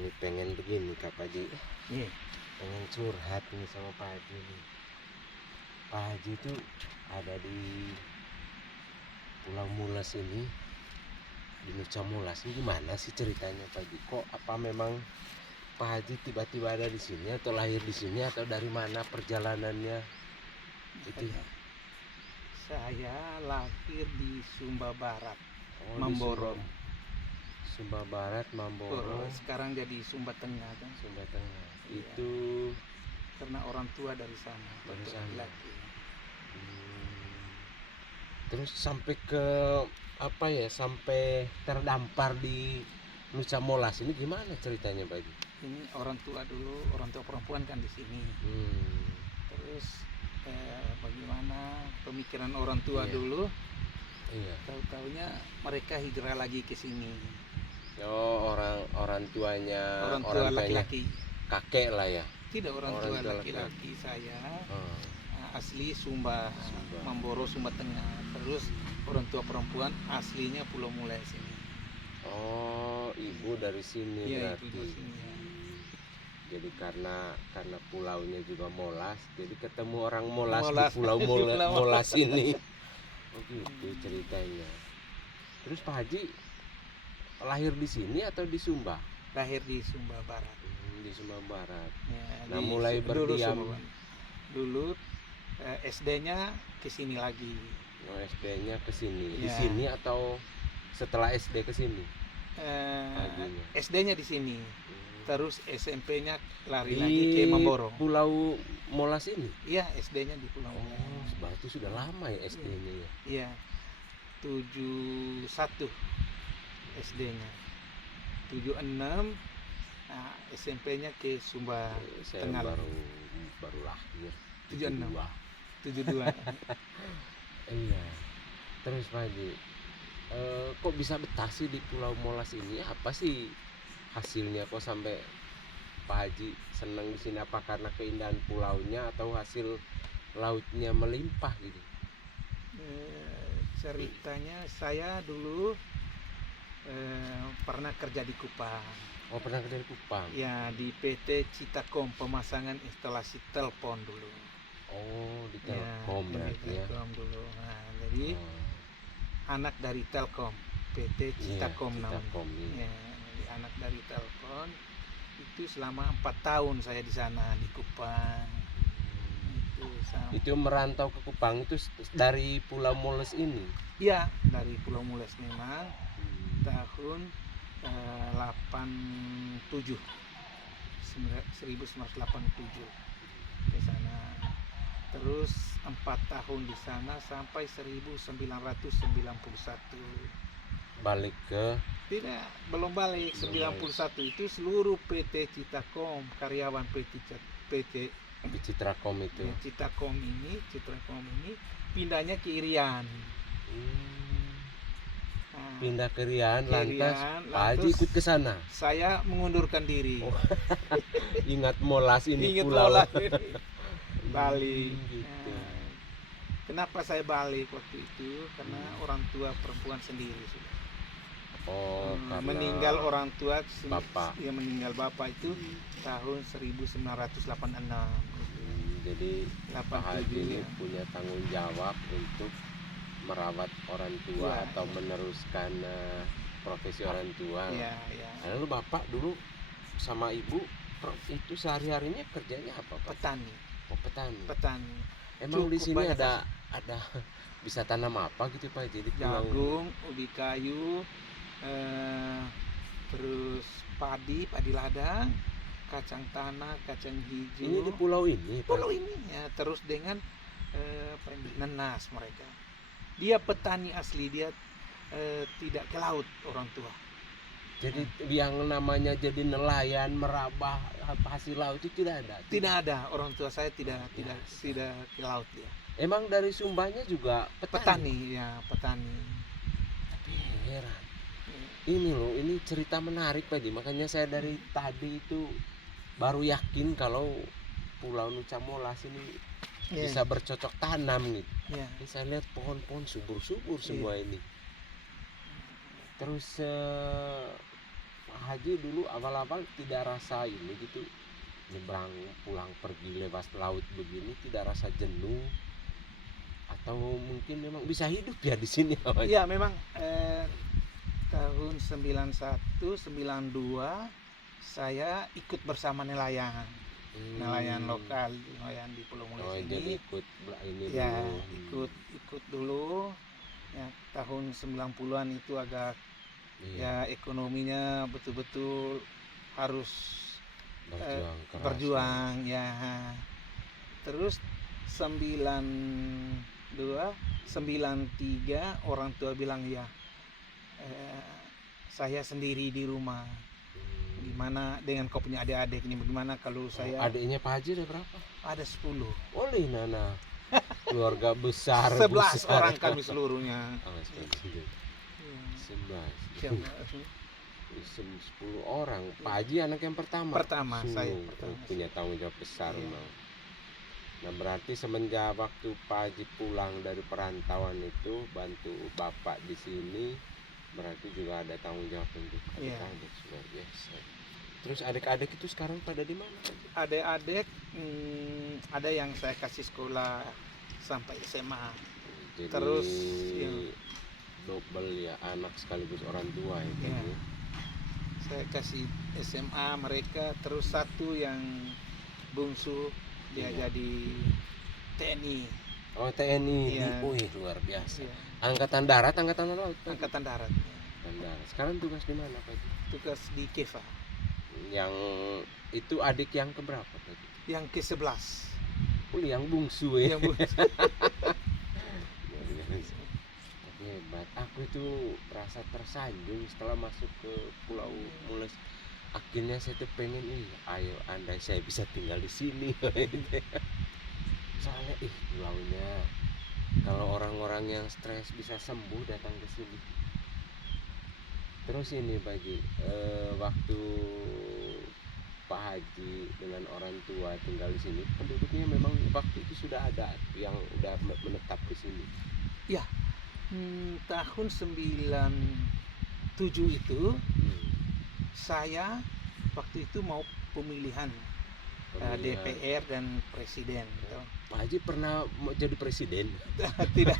ini pengen begini Kak Haji. Iya. Pengen curhat nih sama Pak Haji nih. Pak Haji itu ada di Pulau Mules ini, di Nusa Mulas. Ini gimana sih ceritanya Pak Haji? Kok apa memang Pak Haji tiba-tiba ada di sini atau lahir di sini atau dari mana perjalanannya? Itu Saya lahir di Sumba Barat, oh, Mamboro. di Sumba Barat, Mamboro. Sekarang jadi Sumba Tengah kan. Sumba Tengah. Iya. Itu Karena orang tua dari sana. Dari sana. Laki. Terus sampai ke apa ya? Sampai terdampar di Nusa Molas ini gimana ceritanya Pak Haji? Ini orang tua dulu, orang tua perempuan kan di sini. Terus bagaimana pemikiran orang tua Iya. dulu? Iya. Tahu-taunya mereka hijrah lagi ke sini. Oh, orang tuanya, Orang tua tuanya laki-laki. kakek lah ya. Tidak, orang Orang tua tua laki-laki saya. Oh. Asli Sumba, Mamboro, Sumba Tengah. Terus orang tua perempuan aslinya Pulau Mules ini. Oh, ibu dari sini Iya, berarti. itu di sini. Ya. Jadi karena pulaunya juga Molas, jadi ketemu orang Molas, Molas, di Pulau di Pulau Molas ini. Oh gitu ceritanya. Terus Pak Haji lahir di sini atau di Sumba? Lahir di Sumba Barat. Di Sumba Barat. Ya, Nah, mulai berdiam. Dulu SD-nya ke sini lagi. Oh, SD-nya ke sini. Di Ya. sini atau setelah SD ke sini? SD-nya di sini. Terus SMP-nya lari Di lagi ke Mamboro. Pulau Molas ini? Iya, SD-nya di Pulau Molas. Oh, berarti sudah lama ya SD-nya ya? Iya. 71 SD-nya. 76 SMP-nya ke Sumba Saya Tengah. baru lahir 76. 72. 72. Iya. Terus Pak Haji, kok bisa betah sih di Pulau Molas ini? Apa sih hasilnya kok sampai Pak Haji senang di sini? Apa karena keindahan pulaunya atau hasil lautnya melimpah gitu? Ceritanya saya dulu pernah kerja di Kupang. Oh, pernah kerja di Kupang? Ya, di PT Citakom, pemasangan instalasi telepon dulu. Oh, di Telkom Ya, berarti di ya? Telkom dulu. Nah, jadi anak dari Telkom, PT Citakom namanya. Citakom, iya. Ya, jadi anak dari Telkom itu selama 4 tahun saya di sana di Kupang. Itu merantau ke Kupang itu dari Pulau Moles ini? Iya, dari Pulau Mules memang tahun 87 1987 ke sana. Terus 4 tahun di sana sampai 1991. Balik ke? Tidak, belum balik. 91 itu seluruh PT Citakom, karyawan PT Citrakom itu. Ya, Citrakom ini pindahnya ke Irian. Pindah ke Rian, lantas Pak Haji ikut ke sana. Saya mengundurkan diri. Oh. Ingat Molas ini, Ingat pulau. Molas ini. Balik. Gitu. Kenapa saya balik waktu itu? Karena orang tua perempuan sendiri sudah. Oh, karena meninggal orang tua. Bapak. Ya, meninggal bapak itu tahun 1986. Jadi Pak Haji ini ya. punya tanggung jawab untuk merawat orang tua atau meneruskan profesi orang tua. Iya. Lalu bapak dulu sama ibu itu sehari-harinya kerjanya apa Pak? Petani. Oh, petani. Emang Cukup di sini banyak ada bisa tanam apa gitu Pak? Jadi jagung, ubi kayu, terus padi ladang, kacang tanah, kacang hijau. Ini di pulau ini Pak? Pulau ini ya, terus dengan nenas mereka. Dia petani asli, dia tidak ke laut orang tua. Jadi yang namanya jadi nelayan merabah hasil laut itu tidak ada. Tidak ada, orang tua saya tidak ke laut dia. Emang dari Sumbanya juga petani? Petani. Tapi heran. Ini loh, ini cerita menarik Pak Haji. Makanya saya dari tadi itu baru yakin kalau Pulau Nusa Molas ini bisa bercocok tanam gitu. Ini saya lihat pohon-pohon subur-subur semua ini. Terus Pak Haji dulu awal-awal tidak rasa ini gitu, nyebrang pulang pergi lewat laut begini tidak rasa jenuh, atau mungkin memang bisa hidup ya di sini Pak Haji? Iya, memang tahun 91 92 saya ikut bersama nelayan lokal, nelayan di Pulau Oh, Mules jadi ini. ikut ini Ya, dulu. ikut dulu. Ya, tahun 90-an itu agak Iya, ya ekonominya betul-betul harus berjuang keras. berjuang ya. Terus 92 93 orang tua bilang ya saya sendiri di rumah. Gimana dengan kau punya adik-adik ini, bagaimana kalau saya Adiknya Pak Haji ada berapa? ada 10. Oleh Nana. Keluarga besar. 11 besar. orang kami seluruhnya. Oh, 11. Ya. 10 orang. Pak Haji anak yang pertama. Pertama, saya pertama. Punya tanggung jawab besar. Iya. Nah, berarti semenjak waktu Pak Haji pulang dari perantauan itu bantu bapak di sini, berarti juga ada tanggung jawab untuk Iya. adik-adik. Luar biasa. Terus adik-adik itu sekarang pada di mana Pak Haji? Adik-adik ada yang saya kasih sekolah sampai SMA. Jadi Terus ya, double ya, anak sekaligus orang tua ya Pak Iya. Haji. saya kasih SMA mereka. Terus satu yang bungsu dia Iya. jadi TNI. Oh, TNI. Iya. Wih, luar biasa. Ya, Angkatan darat, angkatan laut Pak Haji? Angkatan Darat. Angkatan darat. Sekarang tugas di mana Pak Haji? Tugas di Keva Yang itu adik yang keberapa Pak Haji? yang ke-11. Oh, yang bungsu ya. Yang bungsu. Tapi hebat. Aku itu merasa tersanjung setelah masuk ke Pulau Mules. Akhirnya saya tuh pengen, ayo andai saya bisa tinggal di sini. Soalnya pulaunya, kalau orang-orang yang stres bisa sembuh datang ke sini. Terus ini Pak Haji, waktu Pak Haji dengan orang tua tinggal di sini, penduduknya memang waktu itu sudah ada yang udah menetap di sini. Tahun 97 itu saya waktu itu mau pemilihan Pemilihan. DPR dan presiden gitu. Pak Haji pernah mau jadi presiden? Tidak,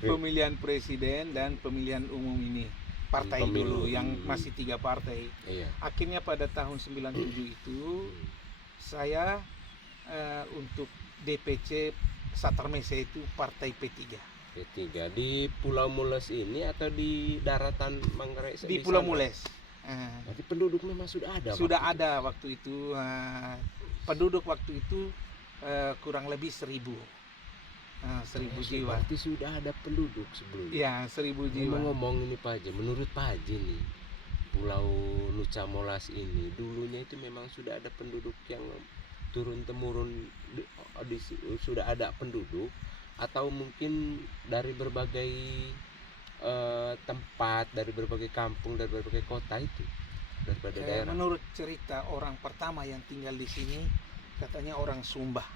pemilihan presiden dan pemilihan umum ini partai Pemilu. dulu yang masih 3 partai. Iya. Akhirnya pada tahun 97 itu saya untuk DPC Satarmese itu partai P3 P3 di Pulau Mules ini atau di daratan Manggarai? di Pulau Mules. Berarti penduduk memang sudah ada. Sudah waktu ada waktu itu penduduk waktu itu kurang lebih 1.000 jiwa. Berarti sudah ada penduduk sebelumnya. Ya, 1.000 jiwa. Ngomong ini Pak Haji, menurut Pak Haji nih, Pulau Nusa Molas ini dulunya itu memang sudah ada penduduk yang turun temurun sudah ada penduduk, atau mungkin dari berbagai tempat, dari berbagai kampung, dari berbagai kota itu, daripada daerah. Menurut cerita orang pertama yang tinggal di sini katanya orang Sumba.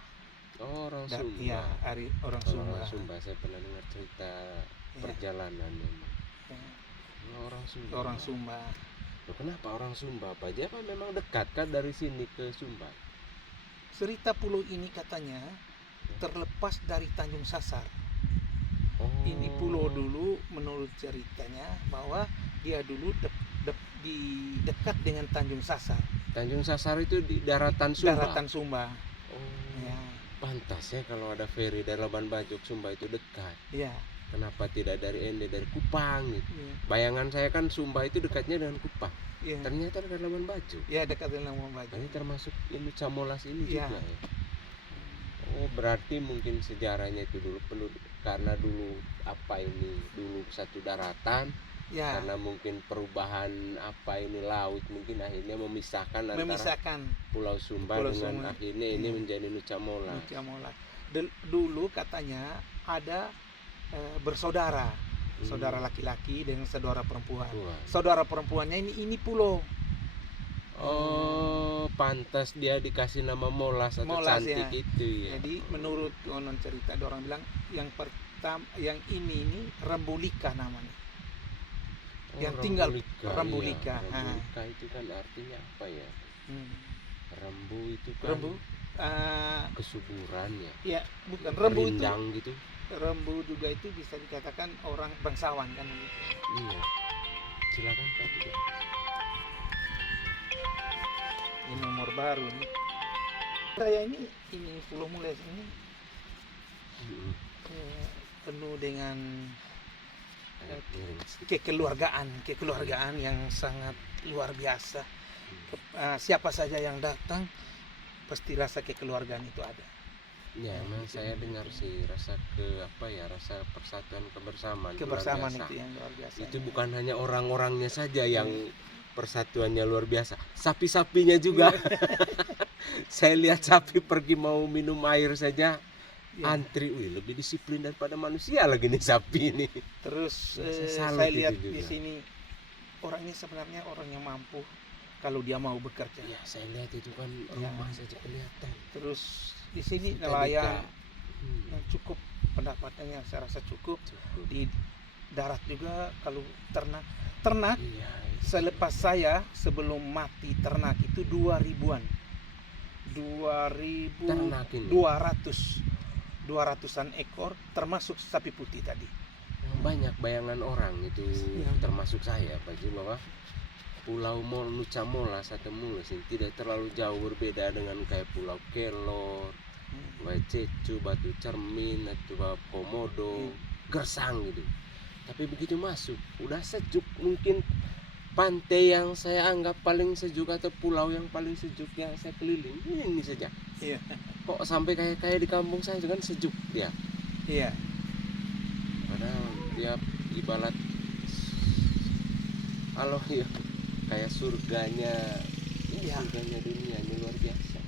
Oh, orang Sumba. Iya, orang Kalau Sumba. orang Sumba saya pernah dengar cerita perjalanan memang. Ya, Orang Sumba. orang Sumba. Loh, kenapa orang Sumba Pak Haji? Apa memang dekat kan dari sini ke Sumba? Cerita pulau ini katanya terlepas dari Tanjung Sasar. Oh. Ini pulau dulu menurut ceritanya bahwa dia dulu dekat dengan Tanjung Sasar. Tanjung Sasar itu di daratan Sumba. Daratan Sumba. Oh. Ya, Pantas ya kalau ada ferry dari Labuan Bajo ke Sumba itu dekat. ya, Kenapa tidak dari Ende, dari Kupang gitu? ya, Bayangan saya kan Sumba itu dekatnya dengan Kupang. ya. Ternyata dari Labuan Bajo. Ya, dekat dengan Labuan Bajo. Ini termasuk ini Camolas ini Ya. juga ya. Oh, berarti mungkin sejarahnya itu dulu penduduk karena dulu dulu satu daratan, Ya, karena mungkin perubahan ini laut mungkin akhirnya memisahkan antara memisahkan Pulau Sumba Pulau dengan Sumba. akhirnya ini Iya. menjadi Nusa Molas. Nusa Molas. Dulu katanya ada bersaudara, saudara laki-laki dengan saudara perempuan. Wah. Saudara perempuannya ini pulau. Oh, pantas dia dikasih nama Molas atau Molas, cantik ya. itu ya. Jadi menurut konon cerita ada orang bilang yang pertama yang ini Rembulika namanya. yang tinggal Rambulika, Rambulika. iya. Rambulika itu kan artinya apa ya? Hmm. Rembu itu kan Rembu, kesuburan ya. ya bukan rembu itu. Rindang gitu. Rembu juga itu bisa dikatakan orang bangsawan kan gitu. Iya. Silakan Pak juga. Ini nomor baru nih. Raya ini Pulau Mules ini Mm-mm. penuh dengan Agak miring sedikit. kekeluargaan yang sangat luar biasa. Siapa saja yang datang pasti rasa kekeluargaan itu ada. Ya, memang saya dengar sih rasa rasa persatuan kebersamaan luar Kebersamaan biasa. itu yang luar biasa. Itu bukan hanya orang-orangnya saja yang persatuannya luar biasa, sapi-sapinya juga. Saya lihat sapi pergi mau minum air saja Ya. antri, lebih disiplin daripada manusia lagi nih sapi ini. Terus Ya, saya saya salut lihat itu di juga. sini orangnya sebenarnya orang yang mampu kalau dia mau bekerja. Ya, saya lihat itu kan Ya. rumah saja kelihatan. Terus di sini Kita nelayan dekat. yang cukup, pendapatannya saya rasa cukup. Cukup. Di darat juga kalau ternak Iya, selepas saya sebelum mati ternak itu 2000-an. ternak ini 200-an ekor termasuk sapi putih tadi. banyak bayangan orang itu, Ya. termasuk saya Pak Ji, bahwa Pulau Nusa Mola Satu Mules ini tidak terlalu jauh berbeda dengan kayak Pulau Kelor, Wacecu, Batu Cermin, atau Komodo, Gersang gitu. Tapi begitu masuk, udah sejuk. Mungkin pantai yang saya anggap paling sejuk atau pulau yang paling sejuk yang saya keliling ini saja. Iya. Kok sampai kayak di kampung saya itu kan sejuk dia. Iya. Padahal dia ibarat ya kayak surganya. Iya. Surganya dunia ini luar biasa.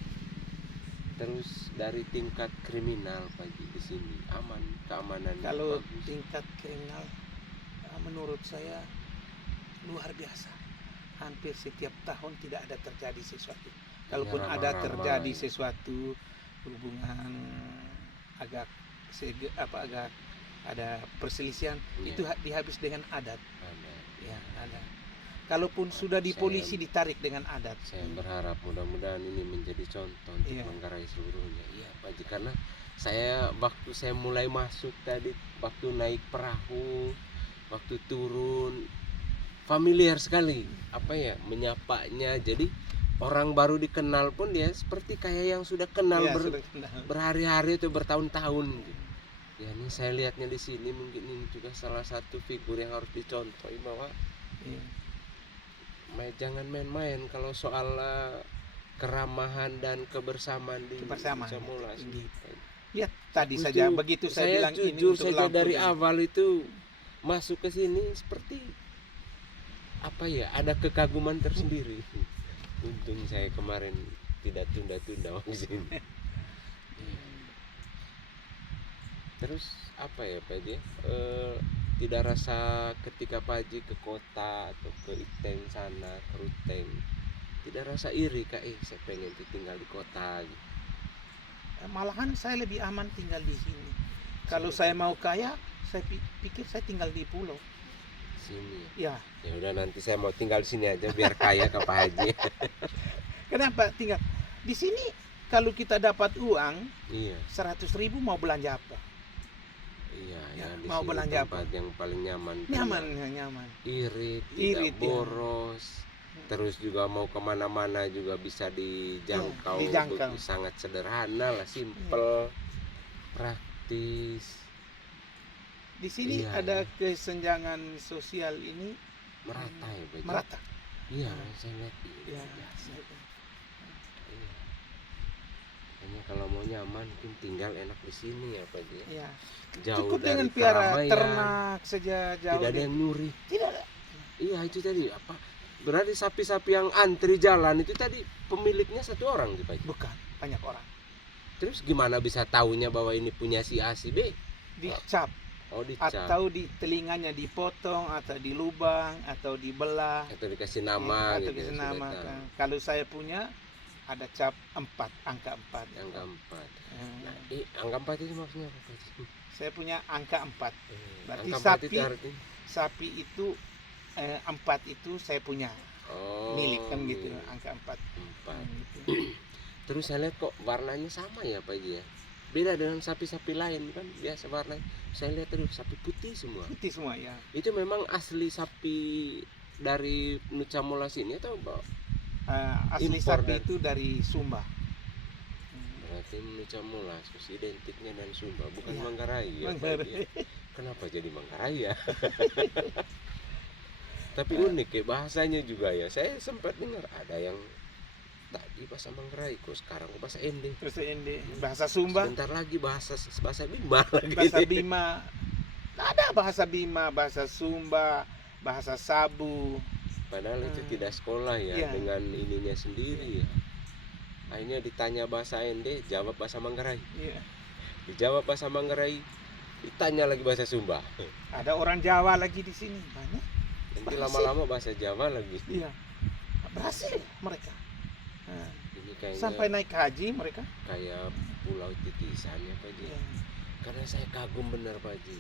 Terus dari tingkat kriminal pagi di sini aman, keamanan Kalau bagus. tingkat kriminal menurut saya luar biasa. Hampir setiap tahun tidak ada terjadi sesuatu. Kalaupun ada ramai-ramai. terjadi sesuatu hubungan agak ada perselisihan, Iya. itu dihabis dengan adat. Ada. Ya, ada. Kalaupun sudah di Saya- polisi ditarik dengan adat. Saya berharap mudah-mudahan ini menjadi contoh untuk Iya. Manggarai seluruhnya. Iya Pak Ji, karena waktu saya mulai masuk tadi, waktu naik perahu, waktu turun, familiar sekali menyapanya. Jadi orang baru dikenal pun dia seperti kayak yang sudah kenal Iya, sudah kenal. berhari-hari atau bertahun-tahun gitu. Ya, ini saya lihatnya di sini mungkin ini juga salah satu figur yang harus dicontoh, bahwa Iya. jangan main-main kalau soal keramahan dan kebersamaan di Kebersamaan, Nusa Mola. tinggi. Lihat tadi Aku saja itu- begitu saya bilang ini jujur untuk saja lampu dari ini. awal itu masuk ke sini seperti ada kekaguman tersendiri. Untung saya kemarin tidak tunda-tunda ke sini. Terus Pak Ji, tidak rasa ketika Pak Ji ke kota atau ke Iteng sana, ke Ruteng, tidak rasa iri saya pengen tuh tinggal di kota gitu. Malahan saya lebih aman tinggal di sini. Kalau saya mau kaya, saya pikir saya tinggal di pulau. Sini Ya. ya udah, nanti saya mau tinggal di sini aja biar kaya ke Pak Haji. Kenapa tinggal di sini? Kalau kita dapat uang Iya 100.000 mau belanja apa? iya Ya, ya, di mau sini belanja tempat yang paling nyaman, Nyaman. irit, Irit, tidak ya. boros. Terus juga mau kemana-mana juga bisa dijangkau, dijangkau. sangat sederhana lah, simple, praktis, Di sini Iya, ada iya. kesenjangan sosial ini merata ya Pak Haji? merata. Iya saya lihat Ya. biasa. Iya. Hanya kalau mau nyaman mungkin tinggal enak di sini ya Pak Haji. Ya. Jauh Cukup dari dengan piara keramaian, ternak saja jauh. tidak ada yang nyuri. Tidak ada. Iya itu tadi berarti sapi-sapi yang antri jalan itu tadi pemiliknya satu orang gitu Pak Haji. Bukan, banyak orang. Terus gimana bisa tahunya bahwa ini punya si A si B? Dicap Dicap atau di telinganya dipotong atau dilubang atau dibelah atau dikasih nama atau gitu. dikasih sudah nama. tahu. Kalau saya punya ada cap 4, angka 4. Angka 4. Nah, Angka 4 itu maksudnya apa Pak Haji? saya punya angka 4. Berarti Angka 4 itu sapi- artinya Sapi itu 4 itu saya punya Oh, milik kan gitu, milik. angka 4. 4. Gitu. Terus saya lihat kok warnanya sama ya Pak Haji ya. Beda dengan sapi-sapi lain kan biasa warnanya. Saya lihat terus sapi putih semua. Putih semua ya. Itu memang asli sapi dari Nusa Molas ini atau Asli Impor sapi dari- itu dari Sumba. berarti Nusa Molas terus identiknya dengan Sumba bukan Iya, Manggarai ya Pak Manggarai. Haji ya? Kenapa jadi Manggarai ya? Tapi unik ya bahasanya juga ya. Saya sempat dengar ada yang tadi bahasa Manggarai kok sekarang bahasa Ende. Terus ini bahasa Sumba, Sebentar lagi bahasa Bima lagi. bahasa Bima. Ada bahasa Bima, bahasa Sumba, bahasa Sabu. Padahal itu tidak sekolah ya Iya. dengan ininya sendiri ya. Akhirnya ditanya bahasa Ende, jawab bahasa Manggarai. Iya. Dijawab bahasa Manggarai, ditanya lagi bahasa Sumba. Ada orang Jawa lagi di sini banyak. Nanti Berhasil. lama-lama bahasa Jawa lagi. Iya. Berhasil mereka. Nah, Ini kayaknya sampai naik haji mereka. kayak Pulau Titisan ya Pak Haji. Iya. Karena saya kagum benar Pak Haji.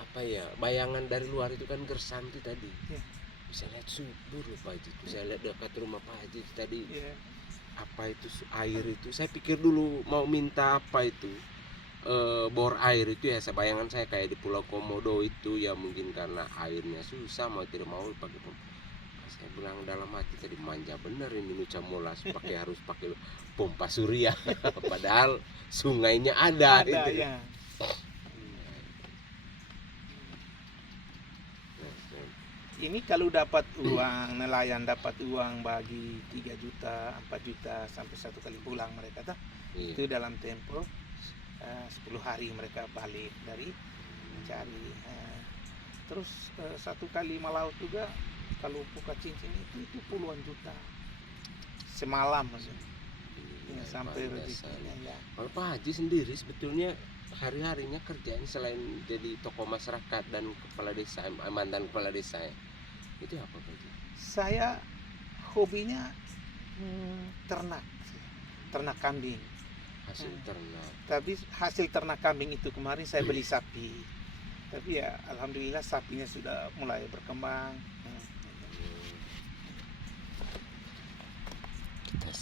Apa ya, bayangan dari luar itu kan gersang itu tadi. Iya. Bisa lihat subur loh Pak Haji. Bisa lihat dekat rumah Pak Haji itu tadi. Iya. Apa itu air itu? Saya pikir dulu mau minta apa itu. Bor air itu ya bayangan saya kayak di Pulau Komodo itu ya mungkin karena airnya susah mau tidak mau pakai pompa. Saya bilang dalam hati tadi manja bener ini Nusa Molas harus pakai pompa surya padahal sungainya ada, Ada itu. ya. Ini kalau dapat uang, nelayan dapat uang bagi 3 juta, 4 juta sampai 1 kali pulang mereka tuh. Iya. Itu dalam tempo 10 hari mereka balik dari mencari. Terus 1 kali melaut juga kalau buka cincin itu puluhan juta semalam maksudnya. Ya, sampai rezekinya ya. Kalau Pak Haji sendiri sebetulnya hari-harinya kerjaan selain jadi tokoh masyarakat dan kepala desa, mantan kepala desa ya, itu apa Pak Haji? Saya hobinya ternak kambing. Hasil ternak. Tapi hasil ternak kambing itu kemarin saya beli sapi. Tapi ya alhamdulillah sapinya sudah mulai berkembang.